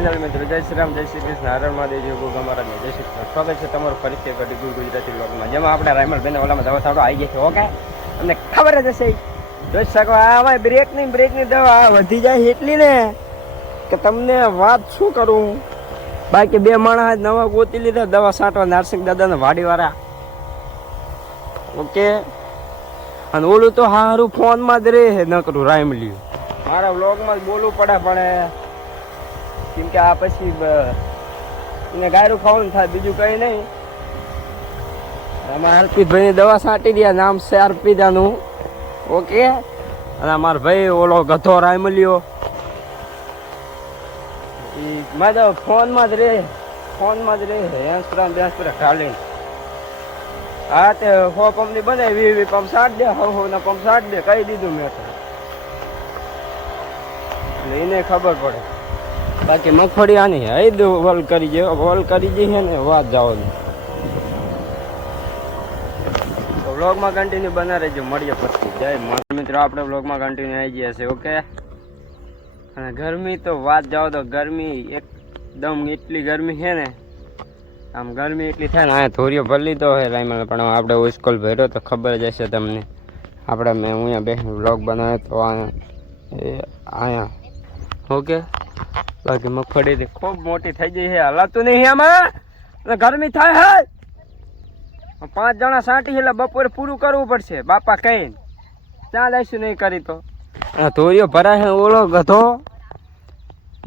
મિત્રો જય શ્રી રામ, જય શ્રી કૃષ્ણ, હર મહાદેવ, જય ગોગા મહારાજ, જય શ્રી કૃષ્ણ. સ્વાગત છે તમારું ફરીથી એક ગુજરાતી બ્લોગમાં, જેમાં આપણે રાયમલ બેન ઓલામાં દવા સાડો આવી ગયા છે. ઓકે, તમને ખબર જ હશે, જોઈ શકો આ બ્રેકની દવા વધી જાય એટલી ને કે તમને વાત શું કરું. બાકી બે માણસ નવા ગોતી લીધા દવા છાંટવા, નરસિંહ દાદાના વાડીવાળા. ઓકે, અને ઓલું તો હારું ફોનમાં જ રહે ન કરું રાયમલ્યું. મારા વ્લોગમાં જ બોલવું પડે, પણ કેમ કે આ પછી એને ગાયરું ખાવાનું થાય, બીજું કંઈ નહીં. અમારા હરપીતભાઈની દવા છાંટી દે, નામ છે અર્પિતાનું. ઓકે, અને અમારા ભાઈ ઓલો ગધો રાયમલ્યો એ મારા ફોનમાં જ રહે હેન્સપ્રા ઢાલીને. હા, તે 100 પંપની બને, 20 પંપ 60 દે, 100 ના પંપ 60 દે, કહી દીધું મેં તો. એટલે એને ખબર પડે. બાકી મગફળી આની હૈદ વલ કરી છે ને વાત જવાની. તો વ્લોગમાં કન્ટિન્યુ બના રહેજો, મળીએ પછી. જય મિત્રો, આપણે વ્લોગમાં કન્ટિન્યુ આવી ગયા છે. ઓકે, અને ગરમી તો વાત જાઓ તો ગરમી એકદમ એટલી ગરમી છે ને, આમ ગરમી એટલી થાય ને. અહીંયા થોરીઓ ભરી લીધો હોય રાયમલ, પણ આપણે ઉસ્કોલ ભર્યો તો ખબર જ હશે તમને. આપણે મેં અહીંયા બેસીને વ્લોગ બનાવ્યો તો અહીંયા. ઓકે, બાકી મગફળી ખૂબ મોટી થઈ ગઈ છે, હલાતું નહીં આમાં, ગરમી થાય હે. 5 જણા છાંટી એટલે બપોરે પૂરું કરવું પડશે બાપા કહીને. ત્યાં જઈશું નહીં કરી તો ધોરીઓ ભરાય છે. ઓલો ગધો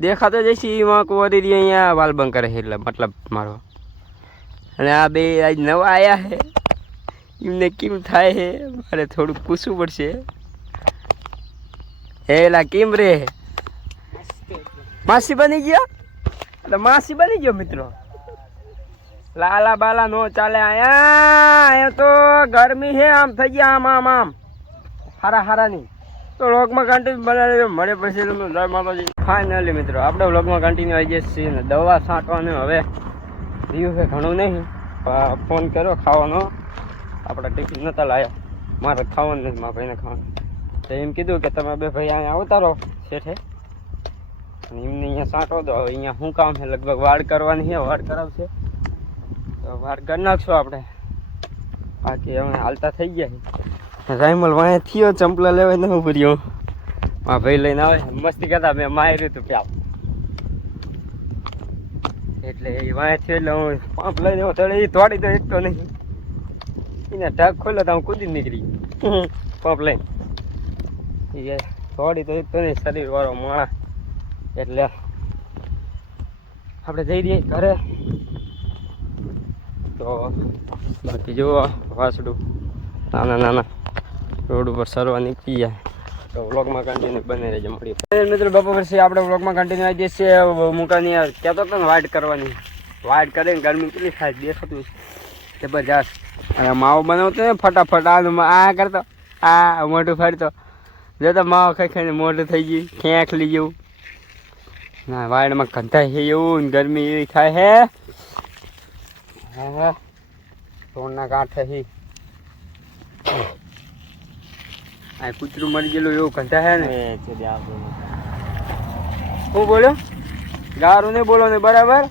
દેખાતો જઈશ એમાં વરી અહીંયા વાલબંગ કરે છે, એટલે મતલબ મારો. અને આ બે આજ નવા આવ્યા છે, એમને કેમ થાય છે મારે થોડુંક પૂછવું પડશે. એલા કેમ રે માસી બની ગયા, એટલે માસી બની ગયો મિત્રો. લાલા બાલા નો ચાલે આયા તો ગરમી છે, આમ થઈ ગયા આમ હારા ની. તો વ્લોગમાં કન્ટિન્યુ બનાવી મળે પછી જય માતાજી. ફાઇનલી મિત્રો, આપણે વ્લોગમાં કન્ટિન્યુ આવી જઈએ છીએ ને દવા છાંટવાનું. હવે રહ્યું છે ઘણું નહીં, ફોન કર્યો ખાવાનો, આપણા ટિફિન નહોતા લાયા, મારે ખાવાનું નથી, મારા ભાઈને ખાવાનું. તો એમ કીધું કે તમે બે ભાઈ અહીંયા આવતા રહો શેઠે, એમને અહીંયા છાંટો દો. હવે અહીંયા શું કામ છે, લગભગ વાડ કરવાની છે, વાડ કરાવશે તો વાડ કરી નાખશું આપણે. બાકી હવે હાલતા થઈ ગયા છે. રાયમલ વાંહે થયો, ચંપલા લેવાય ન ભર્યો, મારા ભાઈ લઈને આવે મસ્તી કરતા, મેં માર્યું હતું પ્યાપ, એટલે એ વાંહે થયો. એટલે હું પંપ લઈને તળે એ તોડી તો એક તો નહીં, એને ઢગ ખોલ્યો તો હું કૂદી નીકળી પંપ લઈને. એ તોડી તો એક તો નહીં, શરીર વાળો માણસ. એટલે આપણે જઈ દઈએ ઘરે. તો બાકી જુઓ વાસડું નાના રોડ ઉપર સરવા નીકળી જાય. તો વ્લોગમાં કન્ટિન્યુ બને રહેજો, મળીએ મિત્રો. બપોર પછી આપણે વ્લોગમાં કન્ટિન્યુ આવી જઈએ છીએ. મૂકાની કહેતો હતો ને વાઇટ કરવાની, વાઇટ કરીને ગરમી કેટલી થાય દેખાતું જબરજસ્ત. અને માવો બનાવતો ને ફટાફટ આ કરતો, આ મોઢું ફાડતો જો તો માવો ખાઈને મોઢું થઈ ગયું ખેંખલી જેવું. ના વાડમાં કંધાય છે એવું, ગરમી એવી થાય હે. હા, ધોળના કાંઠે હી આ કૂતરું મરી ગયેલું એવું કંધા હે ને. હું બોલ્યો ગારું નહીં બોલો ને, બરાબર.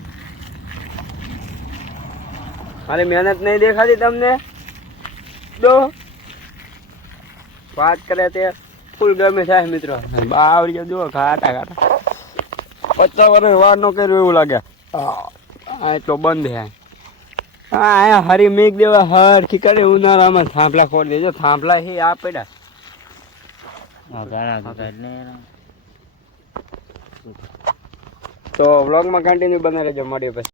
મારી મહેનત નહીં દેખાતી તમને? દો વાત કરે તે ફૂલ ગરમી થાય મિત્રો. બાવરી જુઓ ઘાટા 50 વર્ષ વાર નો કર્યું એવું લાગે. આ એટલો બંધ હે. હા, અહીંયા હરી મેઘ દેવા હરખી કરે ઉનાળામાં થાંભલા ખોડી દેજો. થાંભલા હે આ પડ્યા. તો વ્લોગમાં કન્ટિન્યુ બના રહેજો, મળીએ પછી.